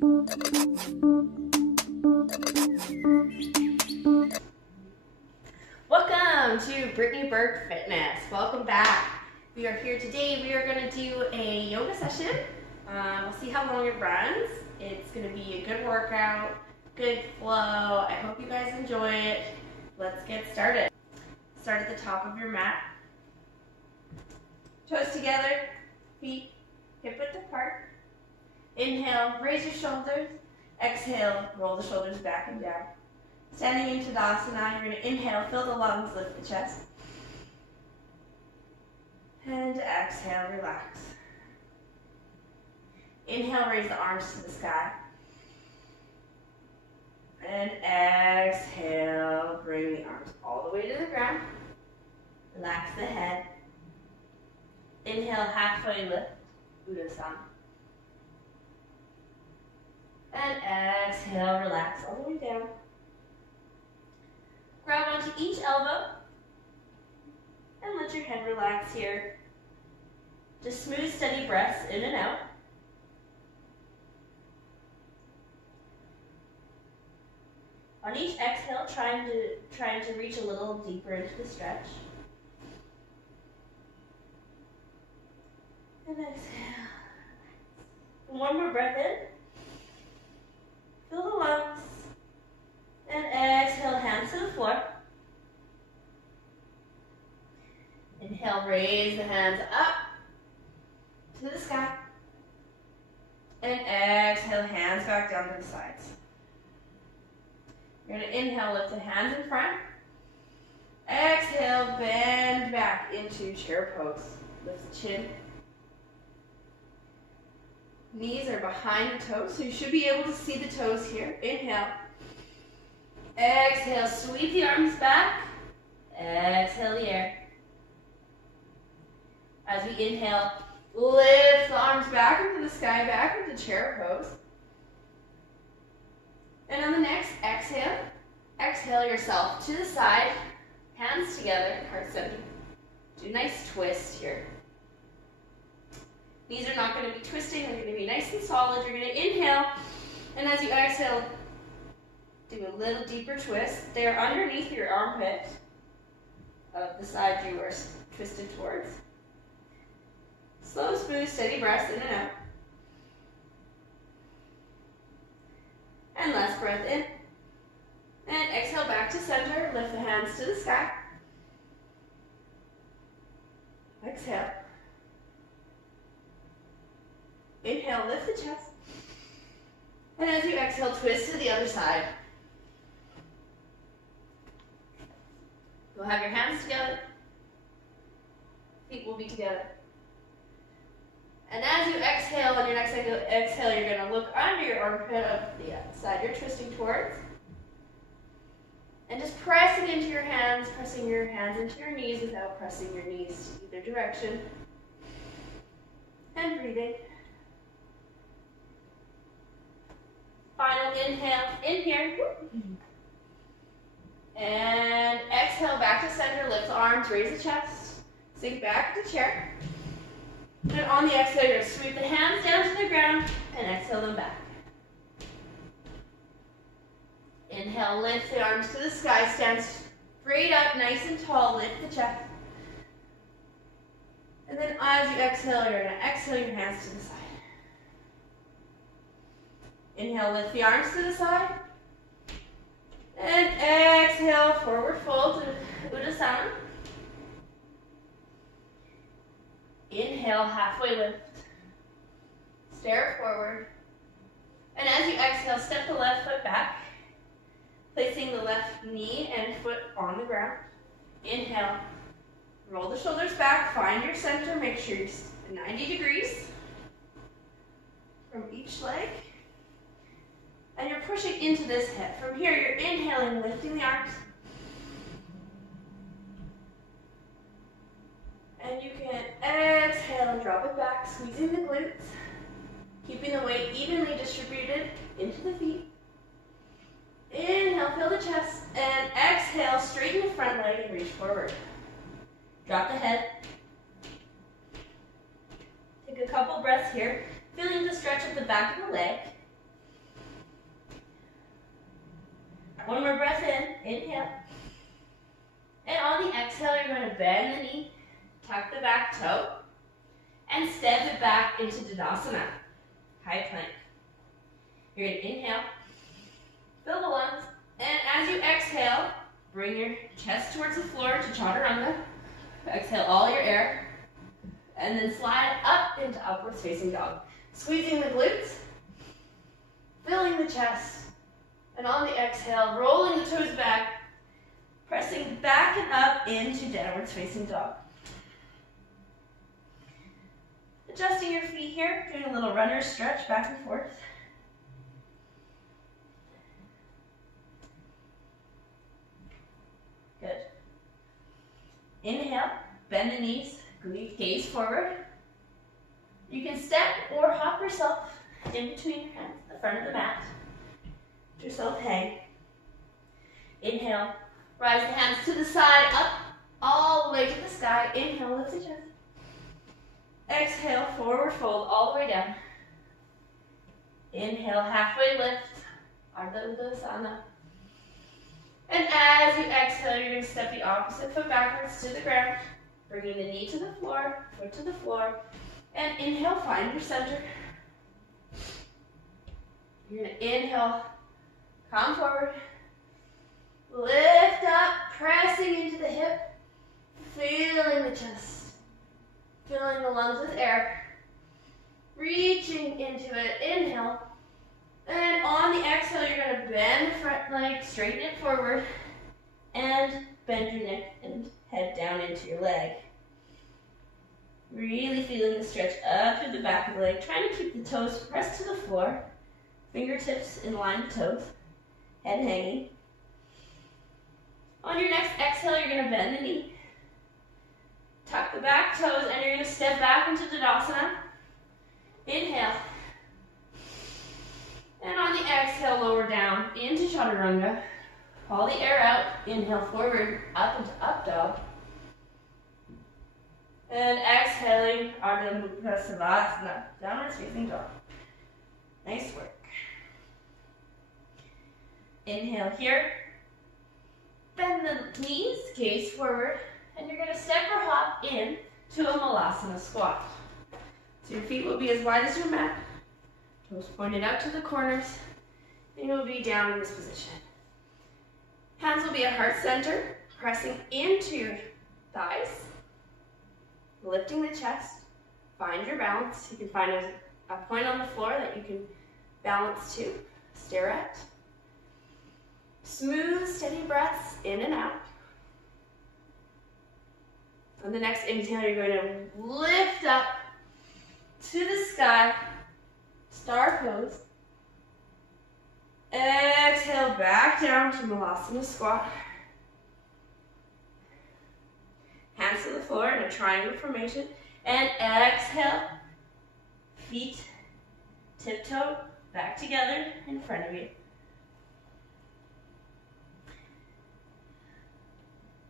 Welcome to Brittany Burke Fitness. Welcome back. We are here today. We are going to do a yoga session. We'll see how long it runs. It's going to be a good workout, good flow. I hope you guys enjoy it. Let's get started. Start at the top of your mat. Toes together, feet hip width apart. Inhale, raise your shoulders. Exhale, roll the shoulders back and down. Standing into Asana, you're going to inhale, fill the lungs, lift the chest. And exhale, relax. Inhale, raise the arms to the sky. And exhale, bring the arms all the way to the ground. Relax the head. Inhale, halfway lift, Buddha-Fit. And exhale, relax all the way down. Grab onto each elbow and let your head relax here. Just smooth, steady breaths in and out. On each exhale, trying to reach a little deeper into the stretch. And exhale. And one more breath in. Fill the lungs. And exhale, hands to the floor. Inhale, raise the hands up to the sky. And exhale, hands back down to the sides. You're going to inhale, lift the hands in front. Exhale, bend back into chair pose. Lift the chin. Knees are behind the toes, so you should be able to see the toes here. Inhale. Exhale, sweep the arms back. Exhale the air. As we inhale, lift the arms back into the sky, back into chair pose. And on the next exhale, exhale yourself to the side, hands together, heart center. Do a nice twist here. Knees are not going to be twisting, they're going to be nice and solid. You're going to inhale, and as you exhale, do a little deeper twist. They're underneath your armpit of the side you are twisted towards. Slow, smooth, steady breaths in and out. And last breath in. And exhale back to center. Lift the hands to the sky. Exhale. Inhale, lift the chest. And as you exhale, twist to the other side. You'll have your hands together. Feet will be together. And as you exhale, on your next exhale, you're going to look under your armpit of the side you're twisting towards. And just pressing into your hands, pressing your hands into your knees without pressing your knees to either direction. And breathing. Final inhale, in here. And exhale back to center, lift the arms, raise the chest. Sink back to the chair. And on the exhale, you're going to sweep the hands down to the ground and exhale them back. Inhale, lift the arms to the sky, stand straight up, nice and tall, lift the chest. And then as you exhale, you're going to exhale your hands to the side. Inhale, lift the arms to the side. And exhale, forward fold to Uttanasana. Inhale, halfway lift. Stare forward. And as you exhale, step the left foot back, placing the left knee and foot on the ground. Inhale, roll the shoulders back, find your center, make sure you're 90 degrees from each leg. And you're pushing into this hip. From here, you're inhaling, lifting the arms. And you can exhale and drop it back, squeezing the glutes, keeping the weight evenly distributed into the feet. Inhale, fill the chest, and exhale, straighten the front leg and reach forward. Drop the head. Take a couple breaths here, feeling the stretch of the back of the leg. One more breath in, inhale. And on the exhale, you're going to bend the knee, tuck the back toe, and step it back into Tadasana, high plank. You're going to inhale, fill the lungs, and as you exhale, bring your chest towards the floor to Chaturanga. Exhale all your air, and then slide up into upwards facing dog. Squeezing the glutes, filling the chest, and on the exhale, rolling the toes back, pressing back and up into downwards facing dog. Adjusting your feet here, doing a little runner stretch back and forth. Good. Inhale, bend the knees, gaze forward. You can step or hop yourself in between your hands, the front of the mat. Let yourself hang. Inhale, rise the hands to the side, up, all the way to the sky. Inhale, lift the chest. Exhale, forward fold all the way down. Inhale, halfway lift, Ardha Uttanasana. And as you exhale, you're going to step the opposite foot backwards to the ground, bringing the knee to the floor, foot to the floor, and inhale, find your center. You're going to inhale, come forward, lift up, pressing into the hip, feeling the chest. Filling the lungs with air, reaching into it, inhale, and on the exhale, you're going to bend the front leg, straighten it forward, and bend your neck and head down into your leg. Really feeling the stretch up through the back of the leg, trying to keep the toes pressed to the floor, fingertips in line with toes, head hanging. On your next exhale, you're going to bend the knee. Tuck the back toes, and you're going to step back into Tadasana. Inhale. And on the exhale, lower down into Chaturanga. Pull the air out. Inhale forward, up into up dog. And exhaling, Ardha Uttanasana, downwards facing dog. Nice work. Inhale here. Bend the knees, gaze forward. And you're going to step or hop in to a Malasana squat. So your feet will be as wide as your mat, toes pointed out to the corners, and you'll be down in this position. Hands will be at heart center, pressing into your thighs, lifting the chest. Find your balance. You can find a point on the floor that you can balance to, stare at. Smooth, steady breaths in and out. On the next inhale, you're going to lift up to the sky, star pose. Exhale, back down to Malasana squat. Hands to the floor in a triangle formation. And exhale, feet tiptoe back together in front of you.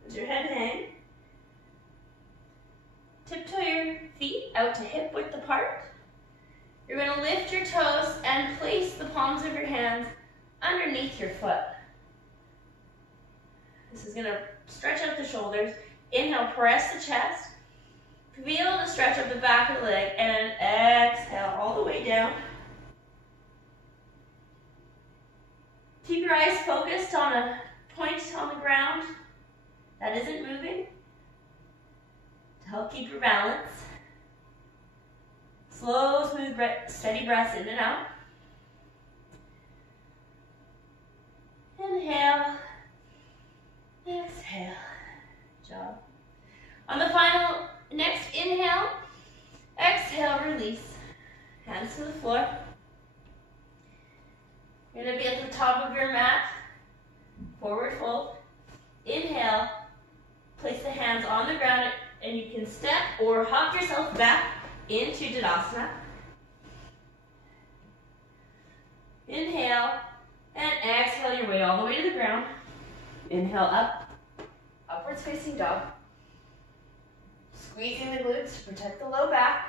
Let your head hang. Tiptoe your feet out to hip width apart. You're going to lift your toes and place the palms of your hands underneath your foot. This is going to stretch out the shoulders. Inhale, press the chest. Feel the stretch of the back of the leg, and exhale all the way down. Keep your eyes focused on a point on the ground that isn't moving. To help keep your balance. Slow, smooth, steady breaths in and out. Inhale. Exhale. Good job. On the final, next inhale, exhale, release. Hands to the floor. You're going to be at the top of your mat. Forward fold. Inhale. Place the hands on the ground, and you can step or hop yourself back into Tadasana. Inhale, and exhale your way all the way to the ground. Inhale up, upwards facing dog. Squeezing the glutes to protect the low back.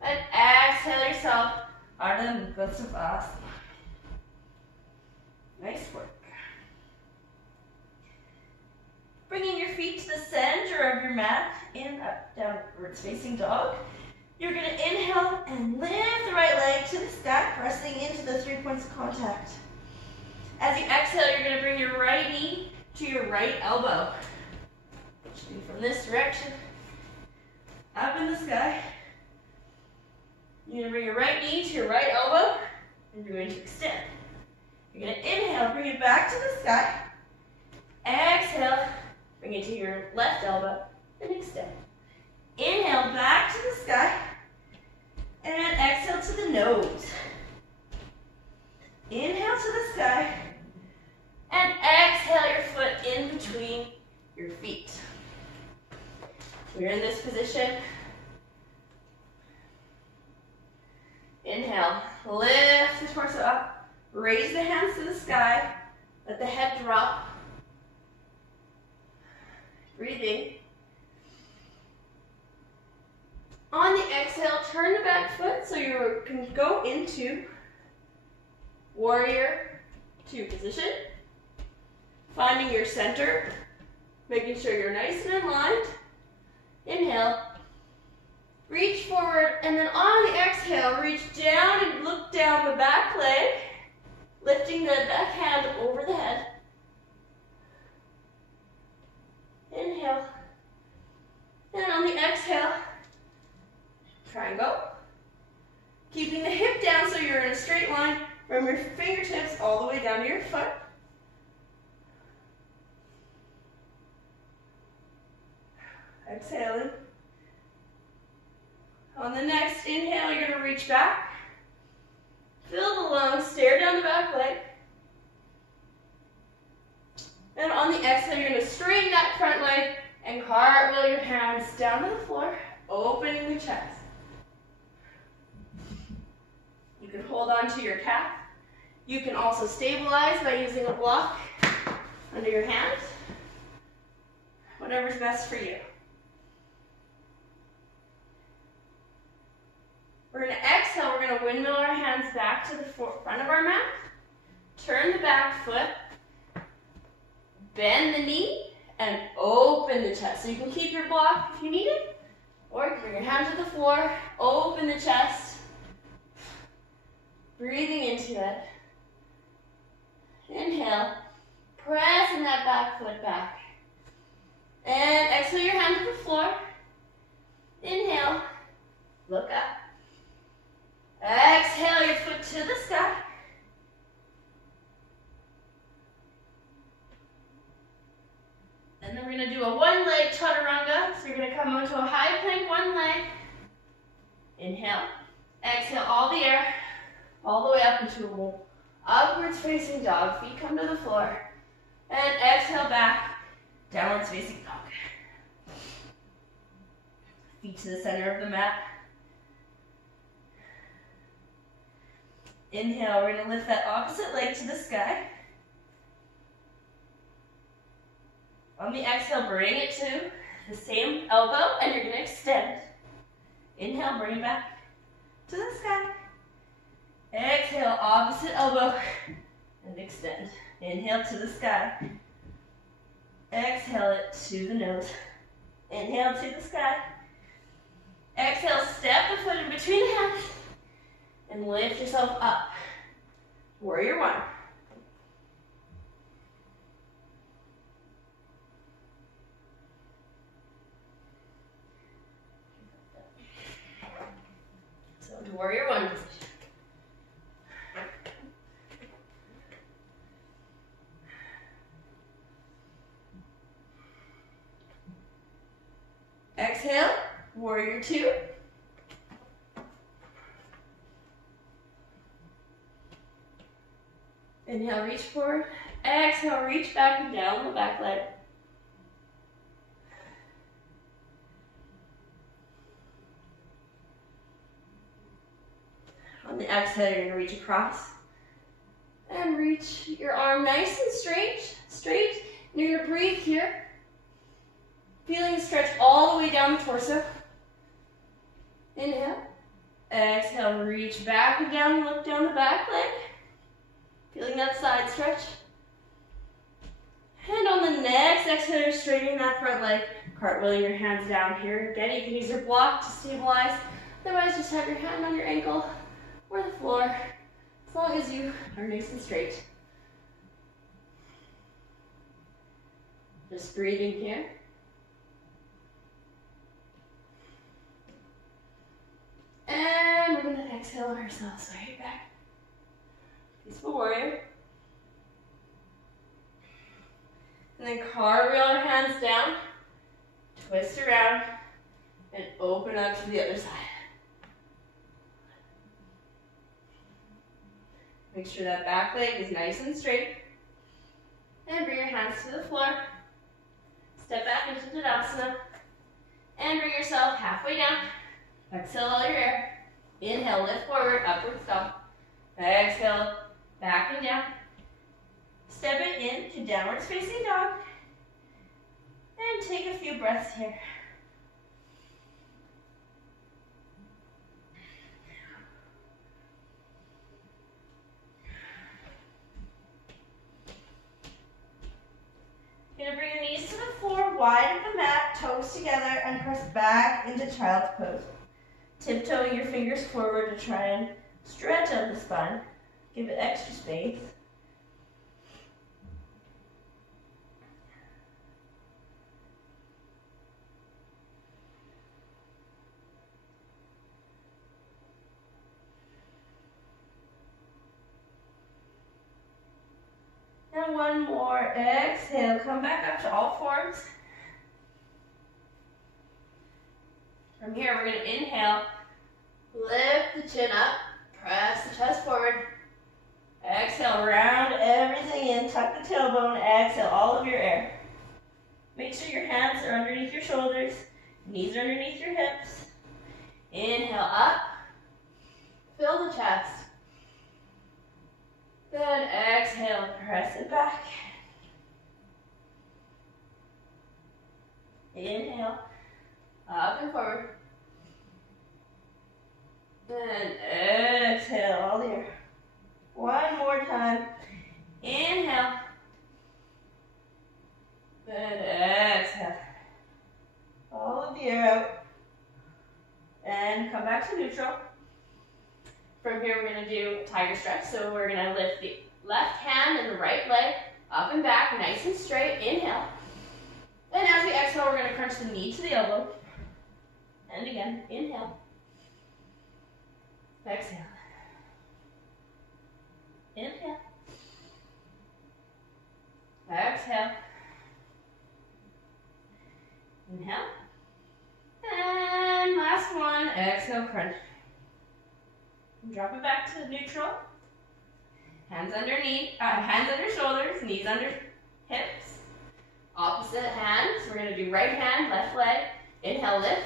And exhale yourself, Ardha Uttanasana. Nice work. Bringing your feet to the center of your mat, in, up, downwards facing dog. You're going to inhale and lift the right leg to the sky, pressing into the 3 points of contact. As you exhale, you're going to bring your right knee to your right elbow. It should be from this direction, up in the sky. You're going to bring your right knee to your right elbow, and you're going to extend. You're going to inhale, bring it back to the sky. Exhale, bring it to your left elbow, and extend. Inhale, back to the sky. And exhale to the nose. Inhale to the sky. And exhale your foot in between your feet. So you're in this position. Inhale, lift the torso up. Raise the hands to the sky. Let the head drop. Breathing. On the exhale, turn the back foot so you can go into warrior 2 position. Finding your center, making sure you're nice and aligned. Inhale, reach forward, and then on the exhale, reach down and look down the back leg, lifting the back hand over the head. Inhale, and on the exhale, triangle. Keeping the hip down so you're in a straight line from your fingertips all the way down to your foot. Exhaling. On the next inhale, you're going to reach back. Fill the lungs, stare down the back leg. And on the exhale, you're going to straighten that front leg and cartwheel your hands down to the floor, opening the chest. You can hold on to your calf. You can also stabilize by using a block under your hands. Whatever's best for you. We're going to exhale. We're going to windmill our hands back to the front of our mat. Turn the back foot. Bend the knee and open the chest. So you can keep your block if you need it, or you can bring your hands to the floor, open the chest. Breathing into it. Inhale, pressing that back foot back. And exhale your hand to the floor. Inhale, look up. Exhale your foot to the sky. And then we're going to do a one-leg chaturanga. So you're going to come onto a high plank, one leg. Inhale. Exhale all the air, all the way up into a upwards facing dog. Feet come to the floor. And exhale back, downwards facing dog. Feet to the center of the mat. Inhale, we're going to lift that opposite leg to the sky. On the exhale, bring it to the same elbow, and you're going to extend. Inhale, bring it back to the sky. Exhale, opposite elbow, and extend. Inhale to the sky. Exhale it to the nose. Inhale to the sky. Exhale, step the foot in between the hands, and lift yourself up. Warrior 1. So to warrior 1 position. Exhale, warrior 2. Inhale, reach forward. Exhale, reach back and down the back leg. On the exhale, you're going to reach across. And reach your arm nice and straight. And you're going to breathe here. Feeling the stretch all the way down the torso. Inhale. Exhale, reach back and down, look down the back leg. Feeling that side stretch. And on the next exhale, you're straightening that front leg, cartwheeling your hands down here. Again, you can use your block to stabilize. Otherwise, just have your hand on your ankle or the floor, as long as you are nice and straight. Just breathing here. And we're going to exhale ourselves right back. Peaceful warrior. And then cartwheel our hands down, twist around, and open up to the other side. Make sure that back leg is nice and straight. And bring your hands to the floor. Step back into Tadasana. And bring yourself halfway down. Exhale all your air. Inhale, lift forward, upward dog. Exhale, back and down. Step it into downwards facing dog. And take a few breaths here. You're going to bring the knees to the floor, wide of the mat, toes together, and press back into child's pose. Tiptoeing your fingers forward to try and stretch out the spine. Give it extra space. And one more. Exhale. Come back up to all fours. From here, we're going to inhale. Lift the chin up. Press the chest forward. Exhale. Round everything in. Tuck the tailbone. Exhale all of your air. Make sure your hands are underneath your shoulders. Knees are underneath your hips. Inhale up. Fill the chest. Then exhale, press it back. Inhale, up and forward. Then exhale, all the air. One more time. Inhale. Then exhale. All of the air out. And come back to neutral. From here, we're going to do tiger stretch. So we're going to lift the left hand and the right leg up and back, nice and straight. Inhale. And as we exhale, we're going to crunch the knee to the elbow. And again, inhale. Exhale. Inhale. Exhale. Inhale. And last one, exhale, crunch. Drop it back to neutral. Hands underneath, hands under shoulders, knees under hips. Opposite hands. We're going to do right hand, left leg. Inhale, lift.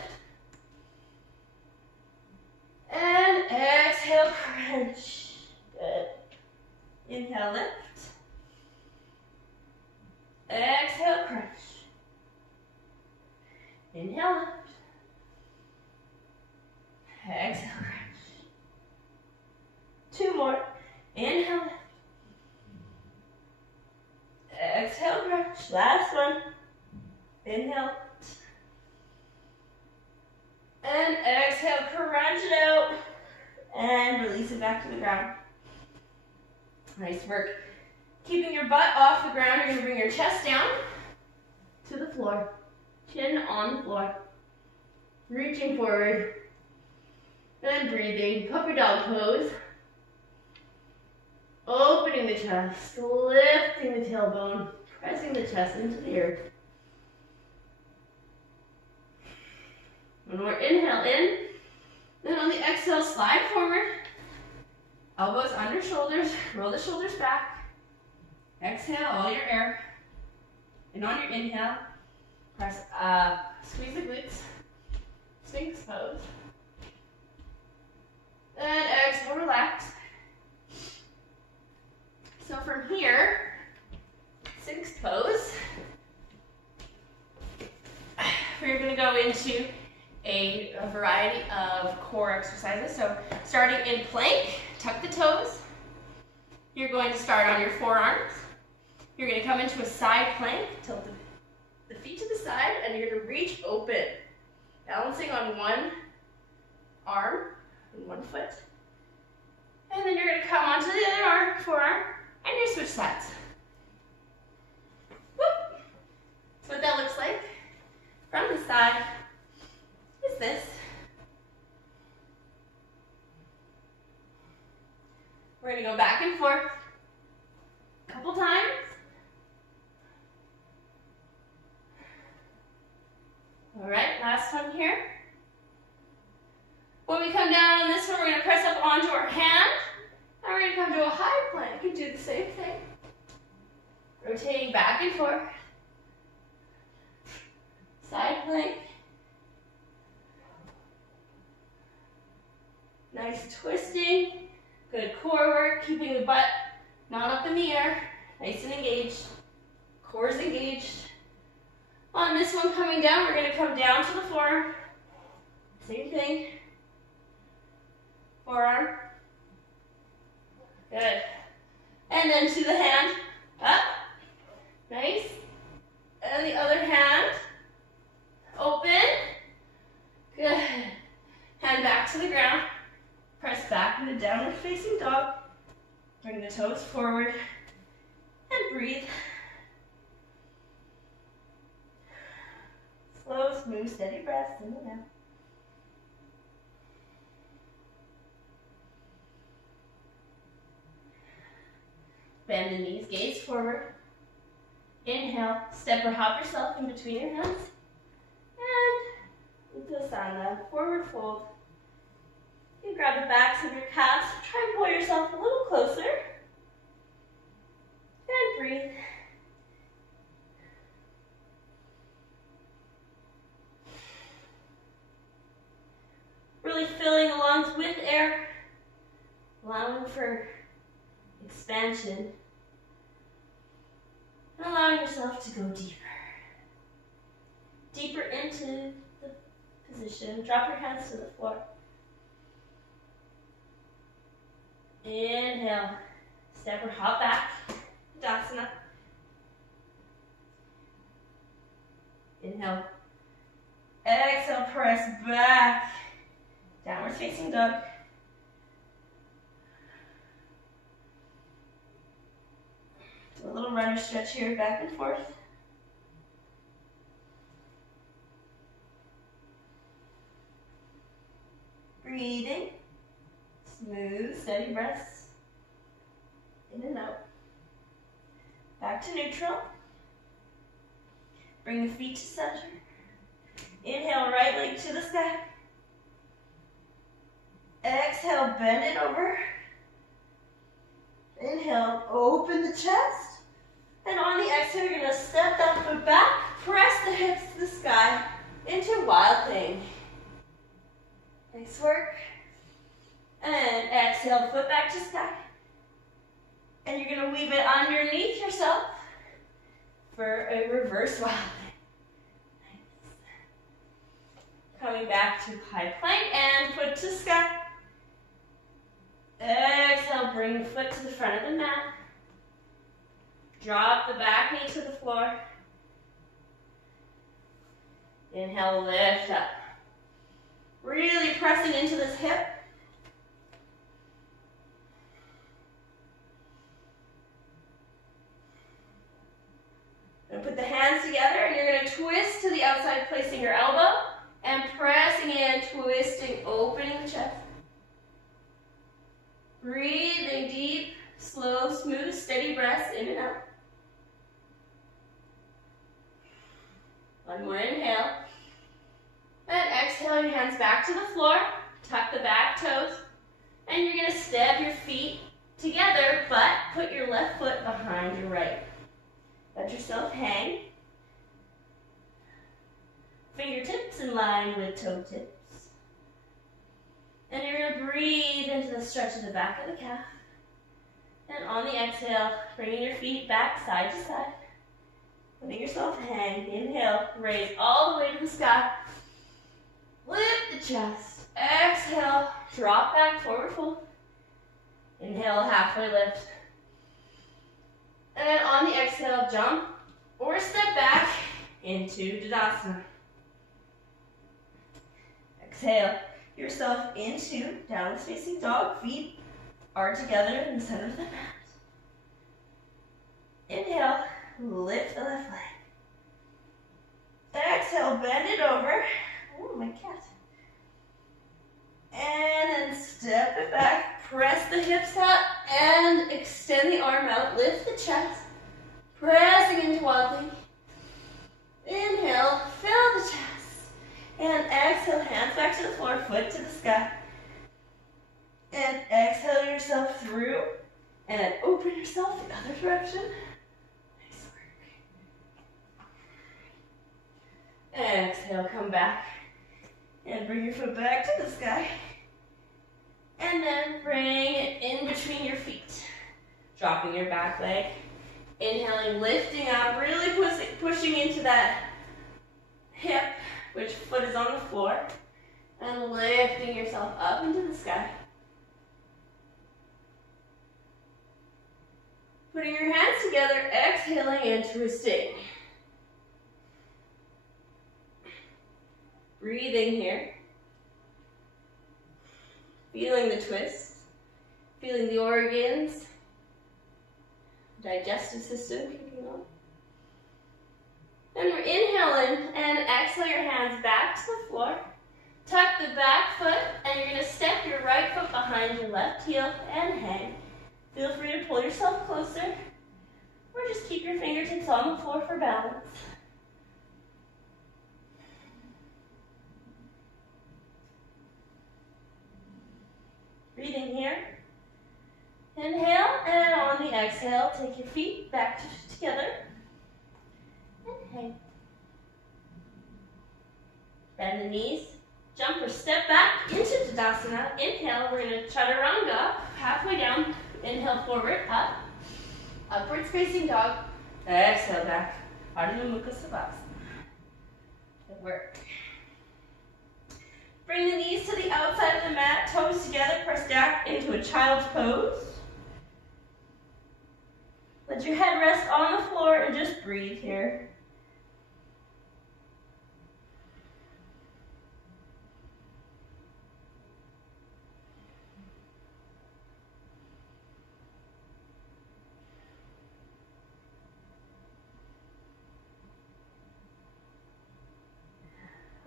And exhale, crunch. Good. Inhale, lift. Exhale, crunch. Inhale, lift. Exhale, crunch. Two more. Inhale, lift. Exhale, crunch. Last one. Inhale. And exhale, crunch it out. And release it back to the ground. Nice work. Keeping your butt off the ground, you're going to bring your chest down to the floor. Chin on the floor. Reaching forward. And breathing. Puppy dog pose. Opening the chest, lifting the tailbone, pressing the chest into the earth. One more inhale in. Then on the exhale, slide forward. Elbows under shoulders, roll the shoulders back. Exhale all your air. And on your inhale, press up, squeeze the glutes. Sphinx pose. Then exhale, relax. So from here, Sphinx pose, we're going to go into a variety of core exercises. So starting in plank, tuck the toes. You're going to start on your forearms. You're going to come into a side plank, tilt the feet to the side, and you're going to reach open, balancing on one arm and one foot. And then you're going to come onto the other arm, forearm, and you switch sides. Whoop. So what that looks like from the side is this. We're going to go back and forth a couple times. All right, last one here. When we come down on this one, we're going to press up onto our hand, and we're going to come to a high plank and do the same thing. Rotating back and forth. Side plank. Nice twisting. Good core work, keeping the butt not up in the air. Nice and engaged. Core is engaged. On this one coming down, we're going to come down to the forearm. Same thing. Forearm. Good. And then to the hand. Up. Nice. And the other hand. Open. Good. Hand back to the ground. Press back into downward facing dog. Bring the toes forward. And breathe. Slow, smooth, steady breaths in and out. Bend the knees, gaze forward. Inhale, step or hop yourself in between your hands. And into Asana, forward fold. You grab the backs of your calves, try and pull yourself a little closer. And breathe. Really filling the lungs with air, allowing for expansion, and allowing yourself to go deeper. Deeper into the position. Drop your hands to the floor. Inhale. Step or hop back. Asana. Inhale. Exhale, press back. Downward facing dog. Do a little runner stretch here, back and forth. Breathing. Smooth, steady breaths. In and out. Back to neutral. Bring the feet to center. Inhale, right leg to the sky. Exhale, bend it over. Inhale, open the chest. And on the exhale, you're going to step that foot back, press the hips to the sky into wild thing. Nice work. And exhale, foot back to sky. And you're going to weave it underneath yourself for a reverse wild thing. Nice. Coming back to high plank and foot to sky. Exhale, bring the foot to the front of the mat. Drop the back knee to the floor. Inhale, lift up. Really pressing into this hip. And put the hands together and you're going to twist to the outside, placing your elbow and pressing in, twisting, opening the chest. Breathing deep, slow, smooth, steady breaths in and out. One more inhale. And exhale, your hands back to the floor. Tuck the back toes. And you're going to step your feet together, but put your left foot behind your right. Let yourself hang. Fingertips in line with toe tips. And you're going to breathe into the stretch of the back of the calf. And on the exhale, bringing your feet back side to side. Letting yourself hang. Inhale, raise all the way to the sky. Lift the chest. Exhale, drop back, forward fold. Inhale, halfway lift. And then on the exhale, jump or step back into Tadasana. Exhale yourself into downward facing dog. Feet are together in the center of the mat. Inhale, lift the left leg. Exhale, bend it over. Oh, my cat. And then step it back. Press the hips out and extend the arm out. Lift the chest. Pressing into wobbling. Inhale, fill the chest. And exhale, hands back to the floor, foot to the sky. And exhale yourself through. And open yourself the other direction. Nice work. Exhale, come back. And bring your foot back to the sky. And then bring it in between your feet. Dropping your back leg. Inhaling, lifting up, really pushing into that hip, which foot is on the floor. And lifting yourself up into the sky. Putting your hands together, exhaling and twisting. Breathing here. Feeling the twist. Feeling the organs. Digestive system kicking on. Then we're inhaling and exhale your hands back to the floor. Tuck the back foot and you're going to step your right foot behind your left heel and hang. Feel free to pull yourself closer or just keep your fingertips on the floor for balance. Breathing here. Inhale, and on the exhale, take your feet back together. And hang. Bend the knees. Jump or step back into Tadasana. Inhale, we're going to chaturanga, halfway down. Inhale, forward, up. Upwards facing dog. Exhale, back. Ardha Mukha Savasana. Good work. Bring the knees to the outside of the mat, toes together, press down into a child's pose. Let your head rest on the floor and just breathe here.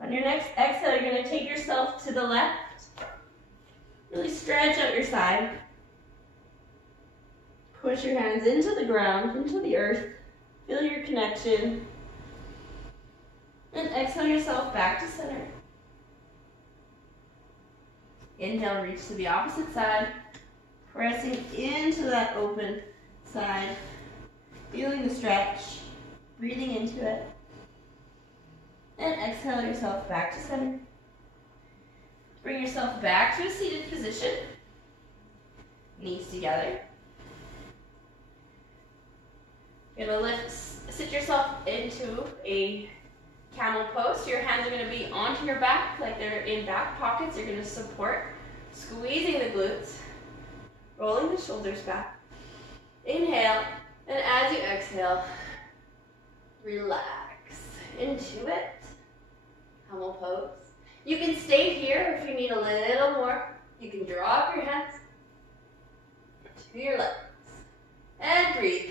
On your next exhale, you're going to take yourself to the left. Really stretch out your side. Push your hands into the ground, into the earth. Feel your connection. And exhale yourself back to center. Inhale, reach to the opposite side. Pressing into that open side. Feeling the stretch. Breathing into it. And exhale yourself back to center. Bring yourself back to a seated position. Knees together. You're going to sit yourself into a camel pose. So your hands are going to be onto your back like they're in back pockets. You're going to support, squeezing the glutes, rolling the shoulders back. Inhale, and as you exhale, relax into it. Camel pose. You can stay here if you need a little more. You can draw up your hands to your legs. And breathe.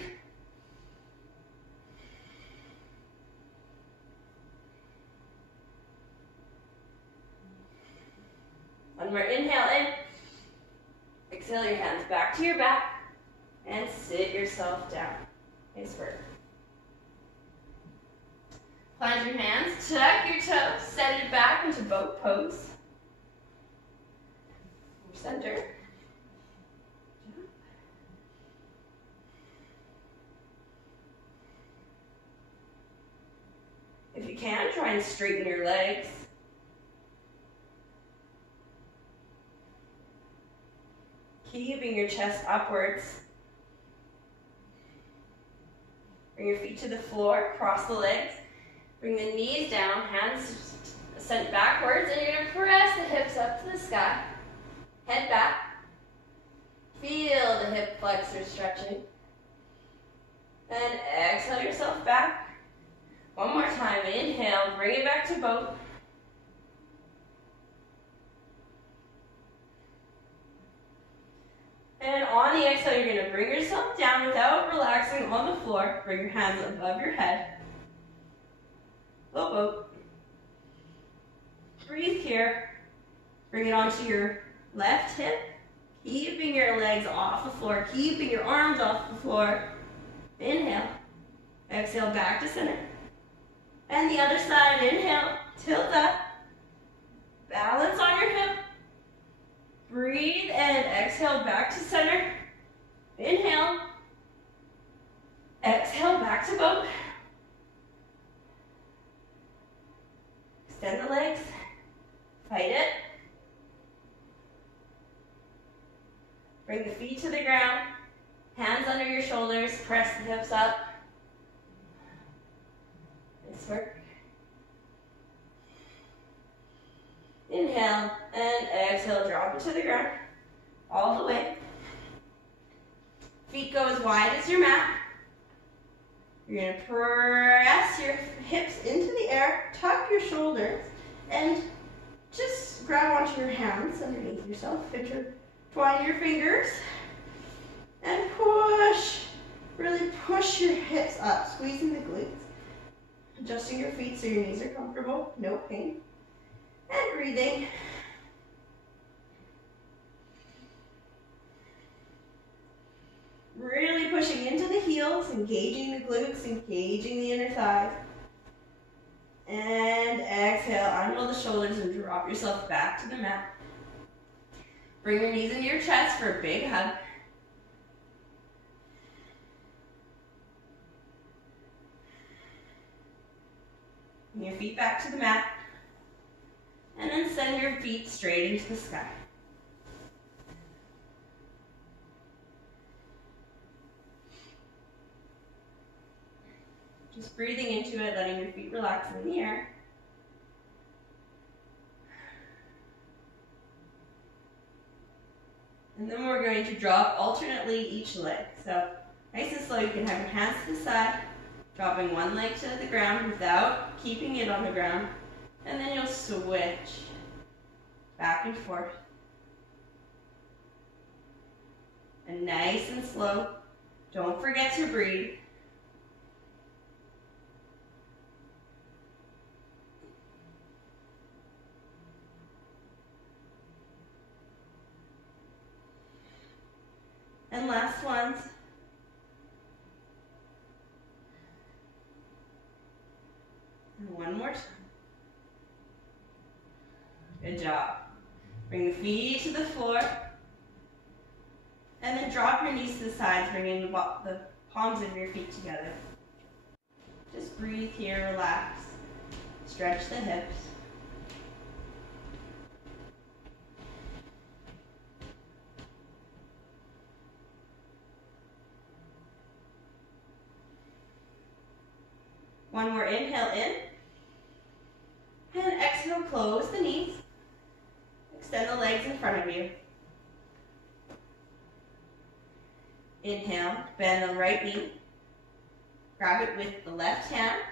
One more inhale in. Exhale your hands back to your back. And sit yourself down. Nice work. Plant your hands, tuck your toes, set it back into boat pose. Center. If you can, try and straighten your legs. Keeping your chest upwards. Bring your feet to the floor, cross the legs. Bring the knees down, hands sent backwards, and you're going to press the hips up to the sky. Head back. Feel the hip flexors stretching. And exhale yourself back. One more time. Inhale, bring it back to boat. And on the exhale, you're going to bring yourself down without relaxing on the floor. Bring your hands above your head. Low boat. Breathe here. Bring it onto your left hip. Keeping your legs off the floor. Keeping your arms off the floor. Inhale. Exhale back to center. And the other side. Inhale. Tilt up. Balance on your hip. Breathe and exhale back to center. Inhale. Exhale back to boat. Extend the legs. Fight it. Bring the feet to the ground. Hands under your shoulders. Press the hips up. Nice work. Inhale and exhale, drop it to the ground, all the way. Feet go as wide as your mat. You're going to press your hips into the air, tuck your shoulders, and just grab onto your hands underneath yourself. Twine your fingers, and push. Really push your hips up, squeezing the glutes. Adjusting your feet so your knees are comfortable, no pain. And breathing. Really pushing into the heels, engaging the glutes, engaging the inner thighs. And exhale, unroll the shoulders and drop yourself back to the mat. Bring your knees into your chest for a big hug. Bring your feet back to the mat. And then send your feet straight into the sky. Just breathing into it, letting your feet relax in the air. And then we're going to drop alternately each leg. So nice and slow, you can have your hands to the side, dropping one leg to the ground without keeping it on the ground. And then you'll switch back and forth. And nice and slow. Don't forget to breathe. And last ones. And one more time. Good job. Bring the feet to the floor. And then drop your knees to the sides, bringing the palms of your feet together. Just breathe here, relax. Stretch the hips. One more inhale in. And exhale, close the knees. Extend the legs in front of you. Inhale, bend the right knee. Grab it with the left hand.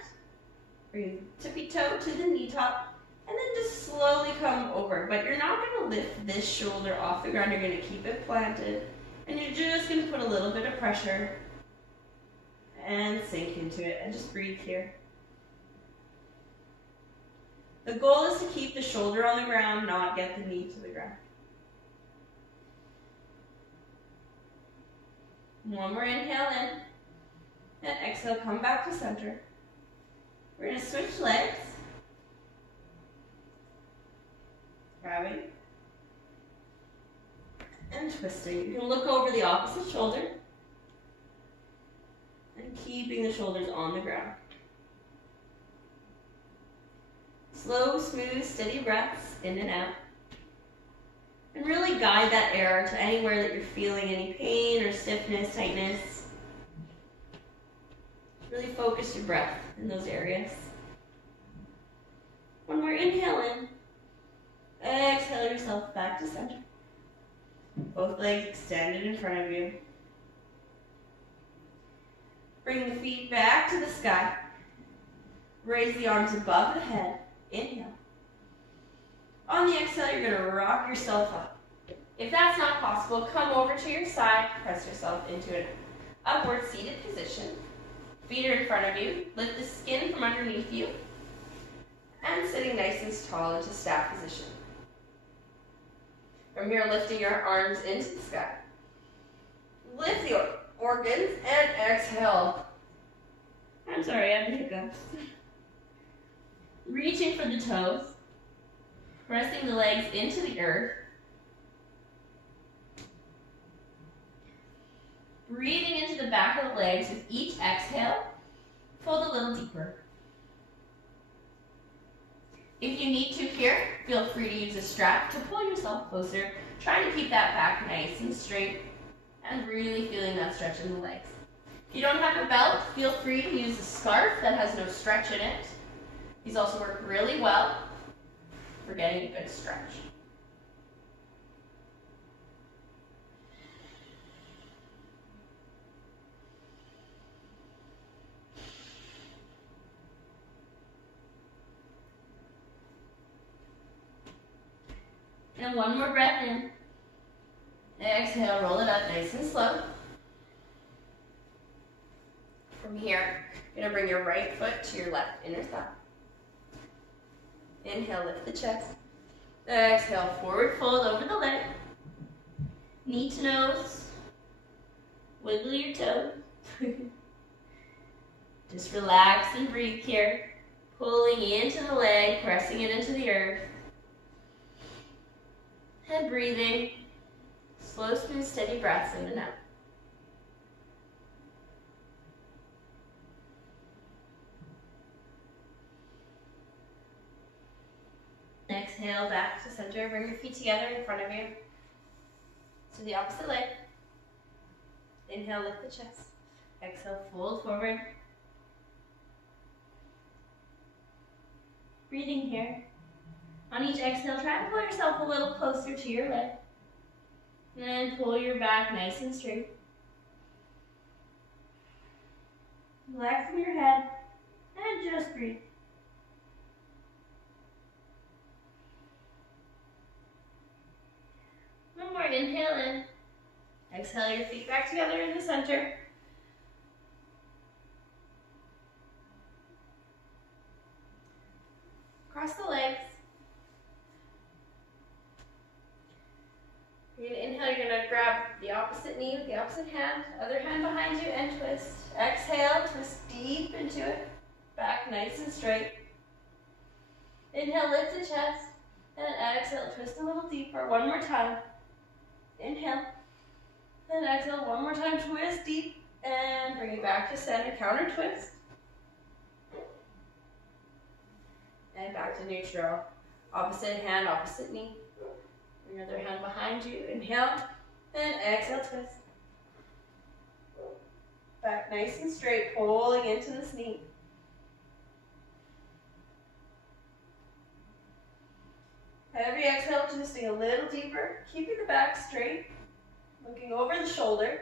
Bring the tippy toe to the knee top. And then just slowly come over. But you're not going to lift this shoulder off the ground. You're going to keep it planted. And you're just going to put a little bit of pressure. And sink into it. And just breathe here. The goal is to keep the shoulder on the ground, not get the knee to the ground. One more inhale in. And exhale, come back to center. We're going to switch legs. Grabbing. And twisting. You can look over the opposite shoulder. And keeping the shoulders on the ground. Slow, smooth, steady breaths in and out. And really guide that air to anywhere that you're feeling any pain or stiffness, tightness. Really focus your breath in those areas. One more inhale in. Exhale yourself back to center. Both legs extended in front of you. Bring the feet back to the sky. Raise the arms above the head. Inhale. On the exhale, you're going to rock yourself up. If that's not possible, come over to your side, press yourself into an upward seated position. Feet are in front of you. Lift the skin from underneath you. And sitting nice and tall into staff position. From here, lifting your arms into the sky. Lift the organs and exhale. I'm sorry, I have the hiccups. Reaching for the toes. Pressing the legs into the earth. Breathing into the back of the legs with each exhale. Fold a little deeper. If you need to here, feel free to use a strap to pull yourself closer. Trying to keep that back nice and straight and really feeling that stretch in the legs. If you don't have a belt, feel free to use a scarf that has no stretch in it. These also work really well for getting a good stretch. And one more breath in. Exhale, roll it up nice and slow. From here, you're going to bring your right foot to your left inner thigh. Inhale, lift the chest. Exhale, forward fold over the leg. Knee to nose. Wiggle your toes. Just relax and breathe here. Pulling into the leg, pressing it into the earth. And breathing. Slow, smooth, steady breaths in and out. Exhale, back to center. Bring your feet together in front of you. To the opposite leg. Inhale, lift the chest. Exhale, fold forward. Breathing here. On each exhale, try and pull yourself a little closer to your leg. And then pull your back nice and straight. Relaxing your head and just breathe. One more inhale in. Exhale your feet back together in the center. Cross the legs. You're going to inhale, you're going to grab the opposite knee with the opposite hand, other hand behind you, and twist. Exhale, twist deep into it. Back nice and straight. Inhale, lift the chest. And exhale, twist a little deeper. One more time. Inhale. Then exhale, one more time, twist deep. And bring it back to center, counter twist. And back to neutral. Opposite hand, opposite knee. Bring your other hand behind you. Inhale. Then exhale, twist. Back nice and straight, pulling into this knee. Every exhale, twisting a little deeper, keeping the back straight, looking over the shoulder.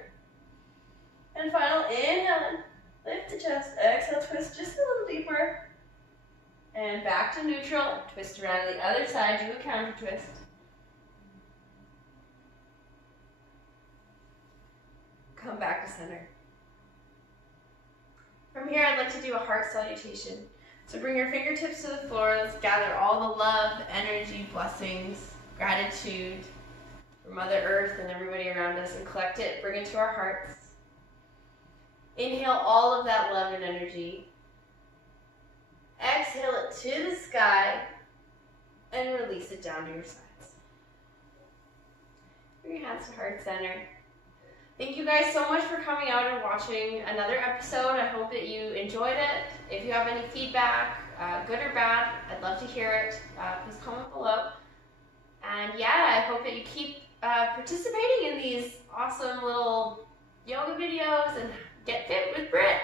And final inhale, lift the chest, exhale, twist just a little deeper. And back to neutral, twist around to the other side, do a counter twist. Come back to center. From here, I'd like to do a heart salutation. So bring your fingertips to the floor. Let's gather all the love, energy, blessings, gratitude for Mother Earth and everybody around us and collect it, bring it to our hearts. Inhale all of that love and energy. Exhale it to the sky and release it down to your sides. Bring your hands to heart center. Thank you guys so much for coming out and watching another episode. I hope that you enjoyed it. If you have any feedback, good or bad, I'd love to hear it. Please comment below. And yeah, I hope that you keep participating in these awesome little yoga videos and get fit with Britt.